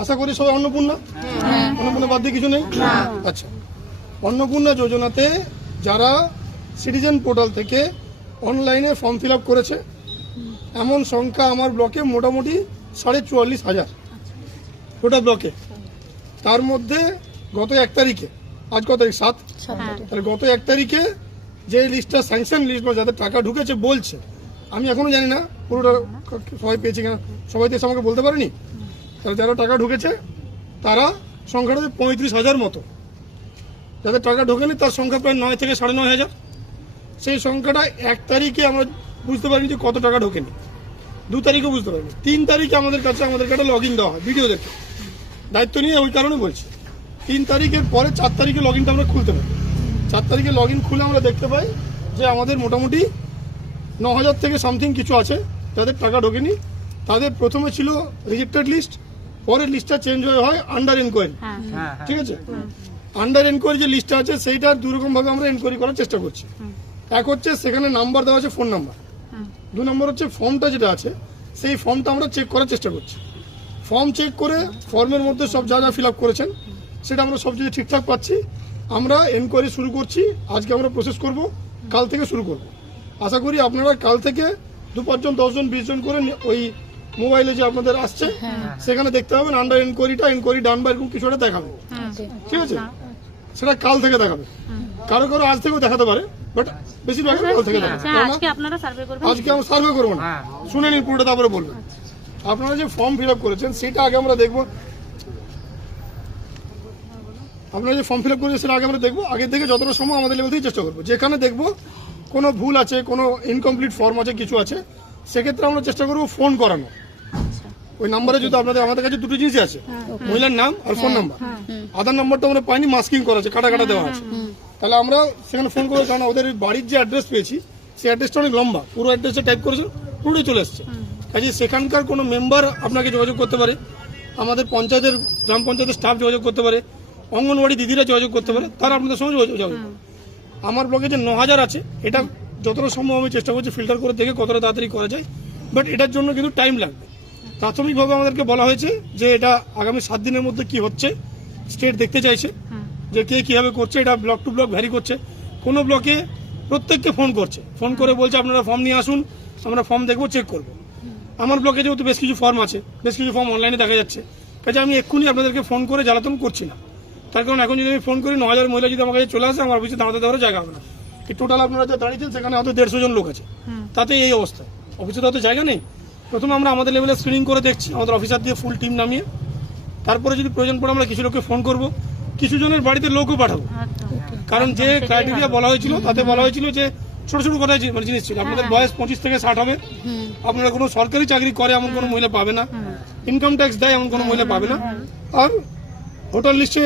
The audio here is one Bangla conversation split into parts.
আশা করি সবাই অন্নপূর্ণা, অন্নপূর্ণা বাদ দিয়ে কিছু নেই। আচ্ছা, অন্নপূর্ণা যোজনাতে যারা সিটিজেন পোর্টাল থেকে অনলাইনে ফর্ম ফিল আপ করেছে এমন সংখ্যা আমার ব্লকে মোটামুটি 44,500 গোটা ব্লকে। তার মধ্যে গত 1 তারিখে, আজ কত তারিখ 7, তাহলে গত 1 তারিখে যে লিস্টটা স্যাংশন লিস্ট বা যাদের টাকা ঢুকেছে বলছে, আমি এখনো জানি না পুরোটা সবাই পেয়েছে কিনা, সবাই তো এসে আমাকে বলতে পারেনি। তাহলে যারা টাকা ঢুকেছে তারা সংখ্যাটা 35,000 মতো, যাদের টাকা ঢোকেনি তার সংখ্যা প্রায় 9 থেকে 9,500। সেই সংখ্যাটা 1 তারিখে আমরা বুঝতে পারিনি যে কত টাকা ঢোকেনি, 2 তারিখে বুঝতে পারিনি, 3 তারিখে আমাদের কাছে একটা লগ ইন দেওয়া হয় ভিডিও দেখে, দায়িত্ব নিয়ে ওই কারণে বলছি। 3 তারিখের পরে 4 তারিখে লগ ইনটা আমরা খুলতে পারি। 4 তারিখে লগ ইন খুলে আমরা দেখতে পাই যে আমাদের মোটামুটি 9,000 থেকে সামথিং কিছু আছে যাদের টাকা ঢোকেনি। তাদের প্রথমে ছিল রিজেক্টেড লিস্ট, পরের লিস্টটা চেঞ্জ হয়ে হয় আন্ডার এনকোয়ারি। ঠিক আছে, আন্ডার এনকোয়ারি যে লিস্টটা আছে সেইটার 2 রকম ভাবে আমরা এনকোয়ারি করার চেষ্টা করছি। এক হচ্ছে সেখানে নাম্বার দেওয়া আছে, ফোন নাম্বার। 2 নম্বর হচ্ছে ফর্মটা যেটা আছে সেই ফর্মটা আমরা চেক করার চেষ্টা করছি। ফর্ম চেক করে ফর্মের মধ্যে সব যা যা ফিল আপ করেছেন সেটা আমরা সব যদি ঠিকঠাক পাচ্ছি আমরা এনকোয়ারি শুরু করছি। আজকে আমরা প্রসেস করব, কাল থেকে শুরু করব। আশা করি আপনারা কাল থেকে 2-5 জন 10 জন 20 জন করে ওই মোবাইলে যে আপনাদের আসছে সেখানে দেখতে পাবেন আন্ডার এনকোয়ারি ডান বা এরকম কিছু একটা দেখাবে। ঠিক আছে, সেটা কাল থেকে দেখাবে, কারো কারো আজ থেকেও দেখাতে পারে, বাট বেশিরভাগ কাল থেকে দেখাবে। আজকে আপনারা সার্ভে করবেন? আজকে আমরা সার্ভে করবো না, শুনে নিন পুরোটা তারপরে বলবেন। আপনারা যে ফর্ম ফিল আপ করেছেন সেটা আগে আমরা দেখবো। আপনারা যে ফর্ম ফিল আপ করেছেন সেটা আগে আমরা দেখবো। আগে থেকে যতটা সম্ভব আমাদের লেভেল থেকে চেষ্টা করবো। যেখানে দেখবো কোনো ভুল আছে, কোনো ইনকমপ্লিট ফর্ম আছে, কিছু আছে, সেক্ষেত্রে আমরা চেষ্টা করবো ফোন করানো। ওই নাম্বারে যদি আমাদের কাছে 2টো জিনিসই আছে, মহিলার নাম আর ফোন নাম্বার। আধার নাম্বারটা আমরা পাইনি, মাস্কিং করা আছে, কাটা দেওয়া আছে। তাহলে আমরা সেখানে ফোন করে, কারণ ওদের বাড়ির যে অ্যাড্রেস পেয়েছি সেই অ্যাড্রেসটা অনেক লম্বা, পুরো অ্যাড্রেসটা টাইপ করেছে, পুরোটাই চলে এসছে। কাজে সেখানকার কোনো মেম্বার আপনাকে যোগাযোগ করতে পারে, আমাদের পঞ্চায়েতের গ্রাম পঞ্চায়েতের স্টাফ যোগাযোগ করতে পারে, অঙ্গনওয়াড়ি দিদিরা যোগাযোগ করতে পারে, তারা আপনাদের সঙ্গে যোগাযোগ। আমার ব্লকে যে 9,000 আছে এটা যতটা সম্ভব আমি চেষ্টা করছি ফিল্টার করে দেখে কতটা তাড়াতাড়ি করা যায়, বাট এটার জন্য কিন্তু টাইম লাগবে। প্রাথমিকভাবে আমাদেরকে বলা হয়েছে যে এটা আগামী 7 দিনের মধ্যে কি হচ্ছে স্টেট দেখতে চাইছে, যে কে কীভাবে করছে। এটা ব্লক টু ব্লক ভ্যারি করছে। কোনো ব্লকে প্রত্যেককে ফোন করছে, ফোন করে বলছে আপনারা ফর্ম নিয়ে আসুন, আমরা ফর্ম দেখবো, চেক করবো। আমার ব্লকে যেহেতু বেশ কিছু ফর্ম আছে, বেশ কিছু ফর্ম অনলাইনে দেখা যাচ্ছে, কাজে আমি এক্ষুনি আপনাদেরকে ফোন করে জ্বালাতন করছি না। তার কারণ এখন যদি আমি ফোন করি 9,000 মহিলা যদি আমার কাছে চলে আসে, আমার অফিসে দাঁড়াতে দেওয়ার জায়গা হবে না। এই টোটাল আপনারা যা দাঁড়িয়েছেন সেখানে হয়তো 150 জন লোক আছে, তাতে এই অবস্থা, অফিসে তো হয়তো জায়গা নেই। প্রথমে আমরা আমাদের লেভেলে স্ক্রিনিং করে দেখছি, আমাদের অফিসার দিয়ে ফুল টিম নামিয়ে, তারপরে যদি প্রয়োজন পড়ে আমরা কিছু লোককে ফোন করব, কিছু জনের বাড়িতে লোকও পাঠাবো। কারণ যে ক্রাইটেরিয়া বলা হয়েছিল তাতে বলা হয়েছিল যে ছোট ছোট কথা জিনিস ছিল, আপনাদের বয়স 25 থেকে 60 হবে, আপনারা কোনো সরকারি চাকরি করে এমন কোনো মহিলা পাবে না, ইনকাম ট্যাক্স দেয় এমন কোনো মহিলা পাবে না, আর ভোটার লিস্টে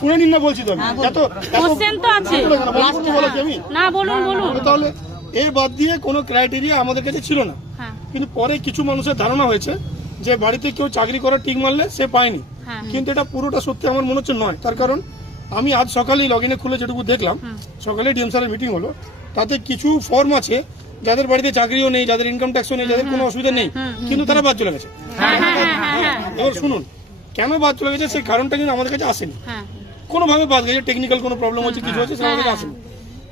শুনে নিন না বলছি তো। তাহলে এর বাদ দিয়ে কোনো ক্রাইটেরিয়া আমাদের কাছে ছিল না, কিন্তু পরে কিছু মানুষের ধারণা হয়েছে যে বাড়িতে কেউ চাকরি করার টিক মারলে সে পায়নি, কিন্তু এটা পুরোটা সত্যি আমার মনে হচ্ছে নয়। তার কারণ আমি আজ সকালেই লগ ইনে খুলে যেটুকু দেখলাম, সকালে ডিএম স্যারের মিটিং হলো, তাতে কিছু ফর্ম আছে যাদের বাড়িতে চাকরিও নেই, যাদের ইনকাম ট্যাক্সও নেই, যাদের কোনো অসুবিধা নেই, কিন্তু তারা বাদ চলে গেছে। এবার শুনুন কেন বাদ চলে গেছে, সেই কারণটা কিন্তু আমাদের কাছে আসেনি, কোনোভাবে বাদ গেছে, টেকনিক্যাল কোনো প্রবলেম হচ্ছে, কিছু হচ্ছে, সেটা আমাদের কাছে আসেনি।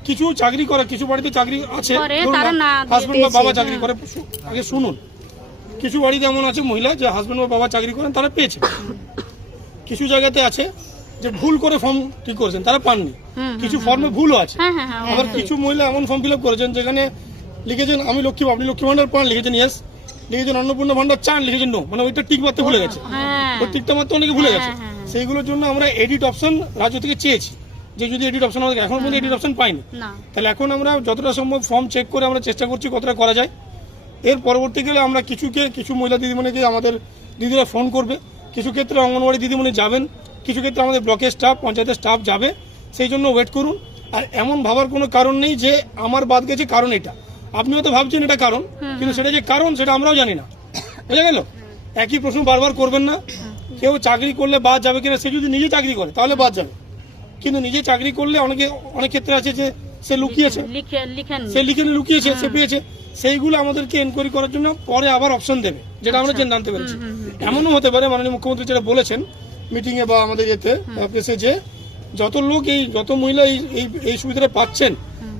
কিছু চাকরি করে, কিছু বাড়িতে চাকরি আছে, হাজবেন্ড বা বাবা চাকরি করে, আগে শুনুন, কিছু বাড়িতে এমন আছে মহিলা যে হাজবেন্ড বা বাবা চাকরি করেন, তারা পেয়েছে। কিছু জায়গাতে আছে যে ভুল করে ফর্ম ঠিক করেছেন, তারা পাননি, কিছু ফর্মে ভুলও আছে। আবার কিছু মহিলা এমন ফর্ম ফিল আপ করেছেন যেখানে লিখেছেন আমি লক্ষ্মী, আপনি লক্ষ্মী ভান্ডার পান, লিখেছেন ইয়েস, লিখেছেন অন্নপূর্ণা ভান্ডার চান, লিখেছেন নো, মানে ওইটা টিক মারতে ভুলে গেছে, ওই টিকটা মারতে অনেকে ভুলে গেছে। সেইগুলোর জন্য আমরা এডিট অপশন রাজ্য থেকে চেয়েছি, যে যদি এডিট অপশন আমাদের এখন পর্যন্ত এডিট অপশন পাইনি, তাহলে এখন আমরা যতটা সম্ভব ফর্ম চেক করে আমরা চেষ্টা করছি কতটা করা যায়। এর পরবর্তীকালে আমরা কিছু মহিলা দিদিমণিকে আমাদের দিদিরা ফোন করবে, কিছু ক্ষেত্রে অঙ্গনওয়াড়ি দিদিমণি যাবেন, কিছু ক্ষেত্রে আমাদের ব্লকের স্টাফ, পঞ্চায়েতের স্টাফ যাবে, সেই জন্য ওয়েট করুন। আর এমন ভাবার কোনো কারণ নেই যে আমার বাদ গেছে কারণ এটা, আপনি হয়তো ভাবছেন এটা কারণ, কিন্তু সেটা যে কারণ সেটা আমরাও জানি না, বুঝে গেল। একই প্রশ্ন বারবার করবেন না। কেউ চাকরি করলে বাদ যাবে কিনা, সে যদি নিজে চাকরি করে তাহলে বাদ যাবে, কিন্তু নিজে চাকরি করলে অনেক ক্ষেত্রে আছে যে সে লুকিয়েছে, সে লিখে লুকিয়েছে, সে পেয়েছে, সেইগুলো আমাদেরকে এনকোয়ারি করার জন্য পরে আবার অপশন দেবে, যেটা আমরা জানতে পেরেছি। এমনও হতে পারে মাননীয় মুখ্যমন্ত্রী যেটা বলেছেন মিটিংয়ে বা আমাদের ইয়েতে প্রেসে, যে যত মহিলা এই সুবিধাটা পাচ্ছেন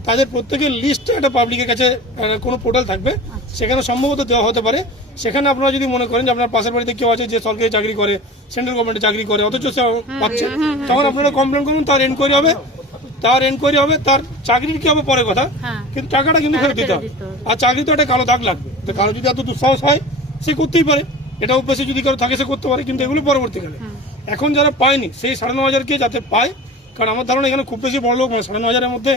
তাদের প্রত্যেকের লিস্ট একটা পাবলিকের কাছে কোনো পোর্টাল থাকবে, সেখানে সম্ভবত দেওয়া হতে পারে। সেখানে আপনারা যদি মনে করেন যে আপনার পাশের বাড়িতে কেউ আছে যে সরকারি চাকরি করে, সেন্ট্রাল গভর্নমেন্টে চাকরি করে, অথচ সে পাচ্ছে, তখন আপনারা কমপ্লেন করুন, তার এনকোয়ারি হবে, তার চাকরির কি হবে পরে কথা, কিন্তু টাকাটা কিন্তু ফেরত দিতে হবে। আর চাকরি তো একটা কালো দাগ লাগবে, তো কারো যদি এত দুঃসাহস হয় সে করতেই পারে, এটা অভ্যাসে যদি কারো থাকে সে করতে পারে, কিন্তু এগুলো পরবর্তীকালে। এখন যারা পায়নি সেই 9,500 যাতে পায়, কারণ আমার ধারণা এখানে খুব বেশি বড় লোক মানে 9,500-এর মধ্যে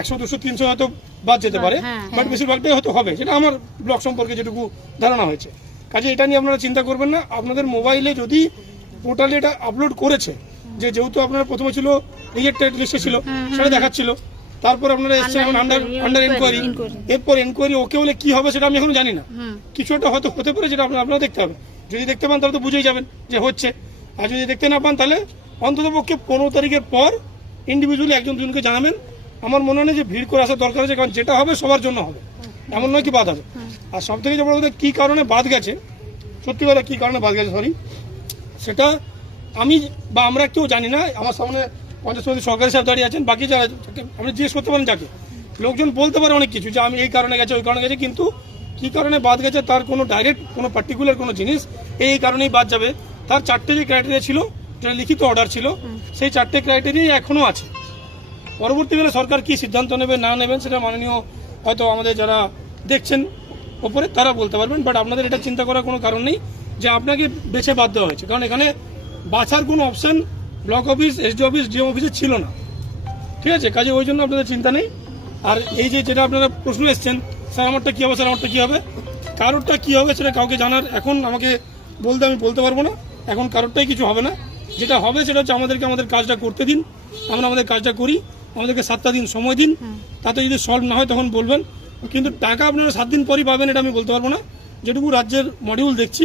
100, 200, 300 হয়তো বাদ যেতে পারে, বাট বেশিরভাগটাই হয়তো হবে, সেটা আমার ব্লক সম্পর্কে যেটুকু ধারণা হয়েছে। কাজে এটা নিয়ে আপনারা চিন্তা করবেন না। আপনাদের মোবাইলে যদি পোর্টালে এটা আপলোড করেছে, যেহেতু আপনার প্রথমে ছিল রিজেক্টেড লিস্টে ছিল, সেটা দেখাচ্ছিল, তারপর আপনারা এসছেন এখন আন্ডার এনকোয়ারি, এরপর এনকোয়ারি ওকে হলে কি হবে সেটা আমি এখনো জানি না। কিছু একটা হয়তো হতে পারে, যেটা আপনারা দেখতে হবে। যদি দেখতে পান তাহলে তো বুঝেই যাবেন যে হচ্ছে, আর যদি দেখতে না পান তাহলে অন্তত পক্ষে 15 তারিখের পর ইন্ডিভিজুয়ালি একজন দুজনকে জানাবেন। আমার মনে হয় না যে ভিড় করে আসার দরকার আছে, কারণ যেটা হবে সবার জন্য হবে, এমন নয় কি বাদ হবে। আর সব থেকে যে বড় কথা, কি কারণে বাদ গেছে, সত্যি কথা কি কারণে বাদ গেছে সেটা আমি বা আমরা কেউ জানি না। আমার সামনে পঞ্চায়েত সমিতির সরকারি সাহেব দাঁড়িয়ে আছেন, বাকি যারা আপনি জিজ্ঞেস করতে পারেন যাকে, লোকজন বলতে পারে অনেক কিছু, যে আমি এই কারণে গেছে ওই কারণে গেছে, কিন্তু কি কারণে বাদ গেছে তার কোনো ডাইরেক্ট কোনো পার্টিকুলার কোনো জিনিস এই কারণেই বাদ যাবে, তার 4টে যে ক্রাইটেরিয়া ছিল, যেটা লিখিত অর্ডার ছিল, সেই 4টে ক্রাইটেরিয়াই এখনও আছে। পরবর্তীকালে সরকার কি সিদ্ধান্ত নেবে না নেবেন সেটা মাননীয় হয়তো আমাদের যারা দেখছেন ওপরে তারা বলতে পারবেন, বাট আপনাদের এটা চিন্তা করার কোনো কারণ নেই যে আপনাকে বেছে বাদ দেওয়া হয়েছে, কারণ এখানে বাছার কোনো option block office, SD office, DM অফিসে ছিল না। ঠিক আছে, কাজে ওই জন্য আপনাদের চিন্তা নেই। আর এই যেটা আপনারা প্রশ্ন এসছেন, স্যার আমারটা কী হবে, স্যার আমারটা কী হবে, কারোরটা কী হবে সেটা কাউকে জানার এখন আমাকে আমি বলতে পারবো না। এখন কারোরটাই কিছু হবে না, যেটা হবে সেটা হচ্ছে আমাদের কাজটা করতে দিন, আমরা আমাদের কাজটা করি, আমাদেরকে 7টা দিন সময় দিন, তাতে যদি সলভ না হয় তখন বলবেন, কিন্তু টাকা আপনারা 7 দিন পরই পাবেন এটা আমি বলতে পারবো না। যেটুকু রাজ্যের মডিউল দেখছি